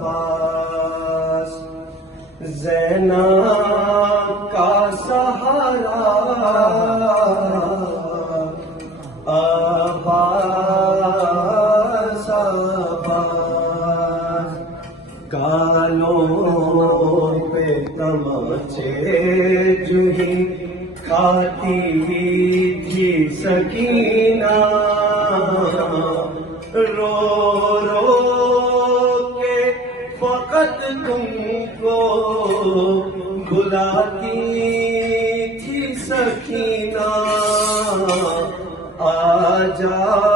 عباس زینب کا سہارا عباس عباس گالوں پہ تماچے جوہی کھاتی تھی سکینہ رو رو کے فقط تم کو بلاتی تھی سکینہ آ جا